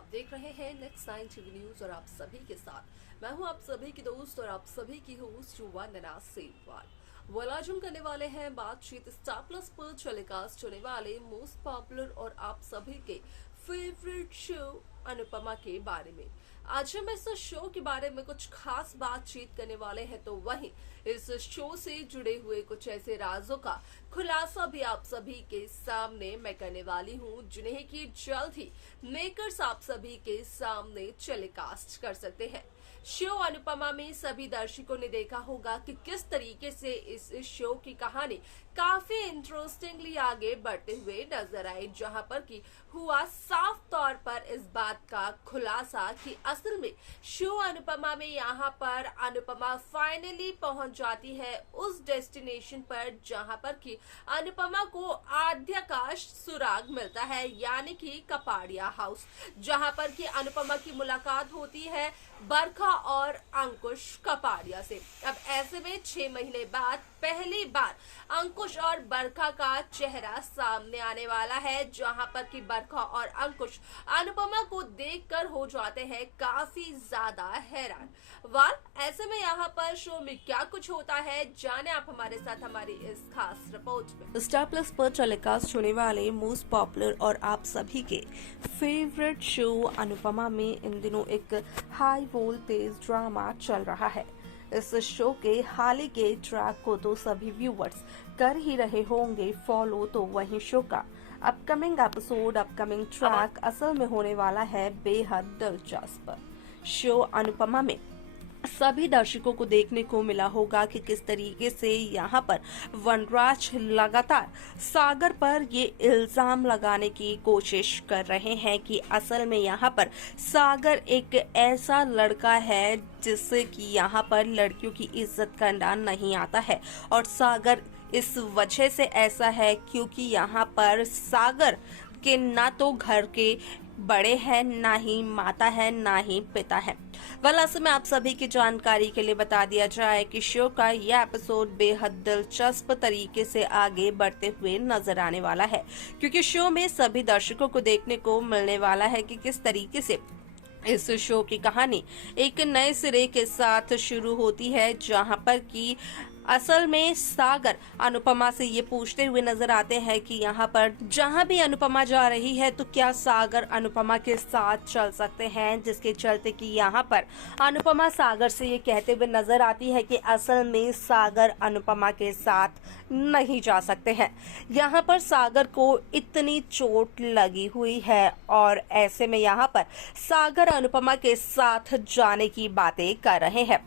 आप देख रहे हैं नेक्स्ट 9 टीवी न्यूज और आप सभी के साथ मैं हूं आप सभी की दोस्त और आप सभी की होस्ट वंदना सेमवाल। आज हम करने वाले हैं बातचीत स्टार प्लस पर टेलीकास्ट होने वाले मोस्ट पॉपुलर और आप सभी के फेवरेट शो अनुपमा के बारे में। आज हम इस शो के बारे में कुछ खास बातचीत करने वाले हैं, तो वहीं इस शो से जुड़े हुए कुछ ऐसे राजों का खुलासा भी आप सभी के सामने मैं करने वाली हूं, जिन्हें कि जल्द ही मेकर्स आप सभी के सामने टेलीकास्ट कर सकते हैं। शो अनुपमा में सभी दर्शकों ने देखा होगा कि किस तरीके से इस शो की कहानी काफी इंटरेस्टिंगली आगे बढ़ते हुए नजर आई, जहां पर कि हुआ साफ तौर पर इस बात का खुलासा कि असल में शो अनुपमा में यहाँ पर अनुपमा फाइनली पहुंच जाती है उस डेस्टिनेशन पर जहां पर कि अनुपमा को आद्या का सुराग मिलता है, यानी कि कपाड़िया हाउस, जहां पर कि अनुपमा की मुलाकात होती है बरखा और अंकुश कपाड़िया से। अब ऐसे में 6 महीने बाद पहली बार अंकुश और बरखा का चेहरा सामने आने वाला है, जहां पर कि बरखा और अंकुश अनुपमा को देखकर हो जाते हैं काफी ज्यादा हैरान। ऐसे में यहाँ पर शो में क्या कुछ होता है, जाने आप हमारे साथ हमारी इस खास रिपोर्ट में। स्टार प्लस पर टेलीकास्ट होने वाले मोस्ट पॉपुलर और आप सभी के फेवरेट शो अनुपमा में इन दिनों एक हाई वोल्टेज ड्रामा चल रहा है। इस शो के हाल ही के ट्रैक को तो सभी व्यूवर्स कर ही रहे होंगे फॉलो, तो वहीं शो का अपकमिंग एपिसोड, अपकमिंग ट्रैक असल में होने वाला है बेहद दिलचस्प। शो अनुपमा में सभी दर्शकों को देखने को मिला होगा कि किस तरीके से यहाँ पर वनराज लगातार सागर पर ये इल्जाम लगाने की कोशिश कर रहे हैं कि असल में यहाँ पर सागर एक ऐसा लड़का है जिससे कि यहाँ पर लड़कियों की इज्जत करना नहीं आता है, और सागर इस वजह से ऐसा है क्योंकि यहाँ पर सागर के ना तो घर के बड़े हैं, ना ही माता है, ना ही पिता है। ऐसे में आप सभी की जानकारी के लिए बता दिया जाए कि शो का यह एपिसोड बेहद दिलचस्प तरीके से आगे बढ़ते हुए नजर आने वाला है, क्योंकि शो में सभी दर्शकों को देखने को मिलने वाला है कि किस तरीके से इस शो की कहानी एक नए सिरे के साथ शुरू होती है, जहां पर कि असल में सागर अनुपमा से ये पूछते हुए नजर आते हैं कि यहाँ पर जहाँ भी अनुपमा जा रही है तो क्या सागर अनुपमा के साथ चल सकते हैं, जिसके चलते कि यहाँ पर अनुपमा सागर से ये कहते हुए नजर आती है कि असल में सागर अनुपमा के साथ नहीं जा सकते हैं। यहाँ पर सागर को इतनी चोट लगी हुई है और ऐसे में यहाँ पर सागर अनुपमा के साथ जाने की बातें कर रहे हैं।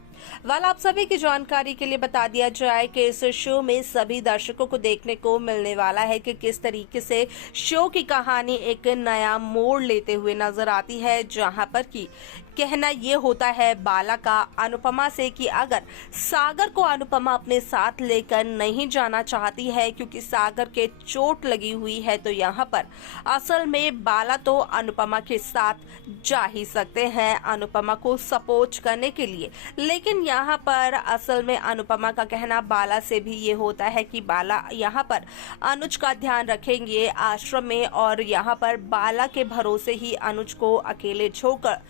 आप सभी की जानकारी के लिए बता दिया जाए कि इस शो में सभी दर्शकों को देखने को मिलने वाला है कि किस तरीके से शो की कहानी एक नया मोड़ लेते हुए नजर आती है, जहां पर कि कहना ये होता है बाला का अनुपमा से कि अगर सागर को अनुपमा अपने साथ लेकर नहीं जाना चाहती है क्योंकि सागर के चोट लगी हुई है, तो यहाँ पर असल में बाला तो अनुपमा के साथ जा ही सकते हैं अनुपमा को सपोर्ट करने के लिए, लेकिन यहाँ पर असल में अनुपमा का कहना बाला से भी ये होता है कि बाला यहाँ पर अनुज का ध्यान रखेंगे आश्रम में, और यहाँ पर बाला के भरोसे ही अनुज को अकेले छोड़कर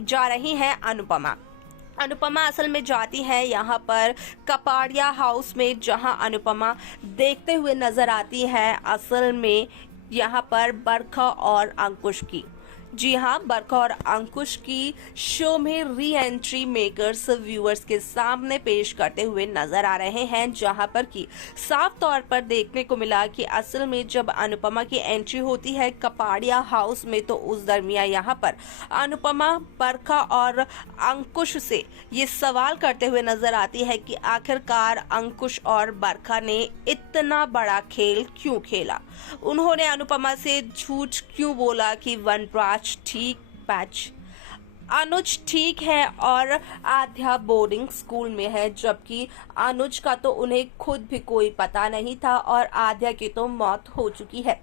जा रही हैं अनुपमा असल में जाती है यहाँ पर कपाड़िया हाउस में, जहाँ अनुपमा देखते हुए नजर आती है असल में यहाँ पर बरखा और अंकुश की। जी हाँ, बरखा और अंकुश की शो में री एंट्री मेकर्स व्यूअर्स के सामने पेश करते हुए नजर आ रहे हैं, जहां पर कि साफ तौर पर देखने को मिला कि असल में जब अनुपमा की एंट्री होती है कपाड़िया हाउस में, तो उस दरमियान यहाँ पर अनुपमा बरखा और अंकुश से ये सवाल करते हुए नजर आती है कि आखिरकार अंकुश और बरखा ने इतना बड़ा खेल क्यों खेला, उन्होंने अनुपमा से झूठ क्यों बोला कि वनराज ठीक बैच अनुज ठीक है और आध्या बोर्डिंग स्कूल में है, जबकि अनुज का तो उन्हें खुद भी कोई पता नहीं था और आध्या की तो मौत हो चुकी है।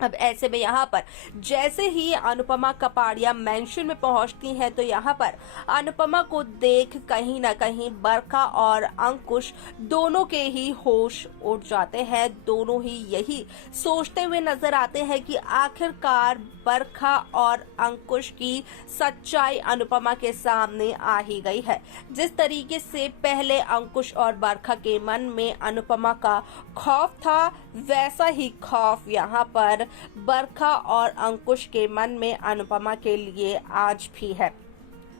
अब ऐसे में यहाँ पर जैसे ही अनुपमा कपाड़िया मेंशन में पहुंचती हैं तो यहाँ पर अनुपमा को देख कहीं ना कहीं बरखा और अंकुश दोनों के ही होश उड़ जाते हैं। दोनों ही यही सोचते हुए नजर आते हैं कि आखिरकार बरखा और अंकुश की सच्चाई अनुपमा के सामने आ ही गई है। जिस तरीके से पहले अंकुश और बरखा के मन में अनुपमा का खौफ था, वैसा ही खौफ यहाँ पर बरखा और अंकुश के मन में अनुपमा के लिए आज भी है।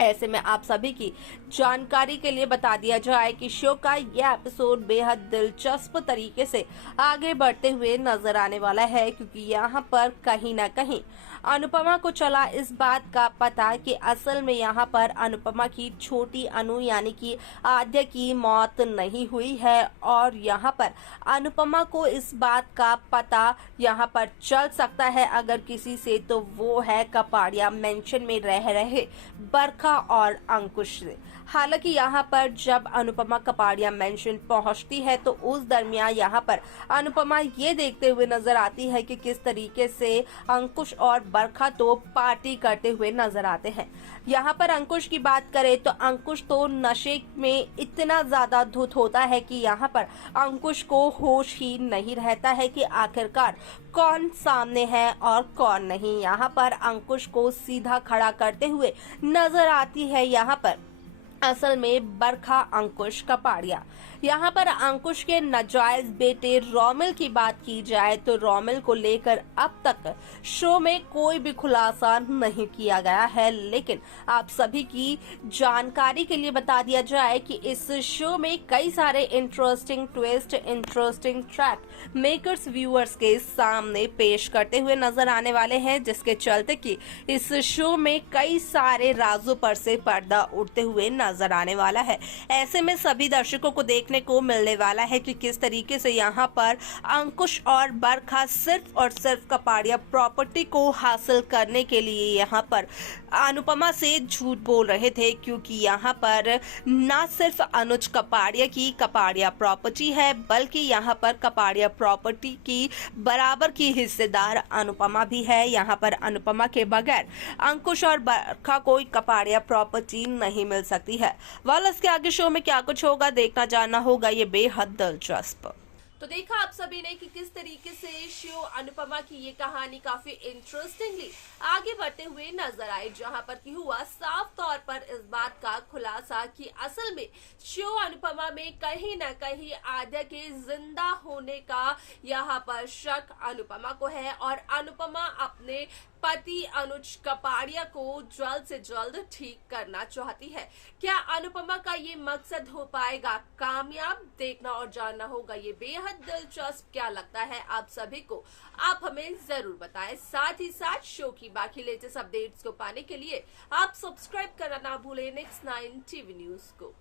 ऐसे में आप सभी की जानकारी के लिए बता दिया जाए कि शो का यह एपिसोड बेहद दिलचस्प तरीके से आगे बढ़ते हुए नजर आने वाला है, क्योंकि यहाँ पर कहीं ना कहीं अनुपमा को चला इस बात का पता कि असल में यहाँ पर अनुपमा की छोटी अनु यानी कि आद्या की मौत नहीं हुई है, और यहाँ पर अनुपमा को इस बात का पता यहाँ पर चल सकता है अगर किसी से, तो वो है कपाड़िया मेंशन में रह रहे बरखा और अंकुश से। हालांकि यहाँ पर जब अनुपमा कपाड़िया मेंशन पहुंचती है तो उस दरमियान यहाँ पर अनुपमा ये देखते हुए नजर आती है कि किस तरीके से अंकुश और बरखा तो पार्टी करते हुए नजर आते हैं। यहाँ पर अंकुश की बात करें तो अंकुश तो नशे में इतना ज्यादा धुत होता है कि यहाँ पर अंकुश को होश ही नहीं रहता है कि आखिरकार कौन सामने है और कौन नहीं। यहाँ पर अंकुश को सीधा खड़ा करते हुए नजर आती है यहाँ पर असल में बरखा अंकुश कपाड़िया। यहाँ पर अंकुश के नाजायज बेटे रोमिल की बात की जाए तो रोमिल को लेकर अब तक शो में कोई भी खुलासा नहीं किया गया है, लेकिन आप सभी की जानकारी के लिए बता दिया जाए कि इस शो में कई सारे interesting twist, interesting track makers viewers के सामने पेश करते हुए नजर आने वाले हैं, जिसके चलते कि इस शो में कई सारे राजों पर से पर्दा उड़ते हुए नजर आने वाला है। ऐसे में सभी दर्शकों को देखने को मिलने वाला है कि किस तरीके से यहाँ पर अंकुश और बरखा सिर्फ और सिर्फ कपाड़िया प्रॉपर्टी को हासिल करने के लिए यहाँ पर अनुपमा से झूठ बोल रहे थे, क्योंकि यहाँ पर न सिर्फ अनुज कपाड़िया की कपाड़िया प्रॉपर्टी है, बल्कि यहाँ पर कपाड़िया प्रॉपर्टी की बराबर की हिस्सेदार अनुपमा भी है। यहाँ पर अनुपमा के बगैर अंकुश और बरखा को कपाड़िया प्रॉपर्टी नहीं मिल सकती है। वाल इसके आगे शो में क्या कुछ होगा, देखना जानना होगा, ये बेहद दिलचस्प। तो देखा आप सभी ने कि किस तरीके से शो अनुपमा की ये कहानी काफी इंटरेस्टिंगली आगे बढ़ते हुए नजर आई, जहां पर की हुआ साफ तौर पर इस बात का खुलासा कि असल में शो अनुपमा में कहीं न कहीं आद्या के जिंदा होने का यहाँ पर शक अनुपमा को है, और अनुपमा अपने पति अनुज कपाड़िया को जल्द से जल्द ठीक करना चाहती है। क्या अनुपमा का ये मकसद हो पाएगा कामयाब, देखना और जानना होगा, ये बेहद दिलचस्प। क्या लगता है आप सभी को, आप हमें जरूर बताएं। साथ ही साथ शो की बाकी लेटेस्ट अपडेट्स को पाने के लिए आप सब्सक्राइब करना ना भूलें नेक्स्ट 9 टीवी न्यूज को।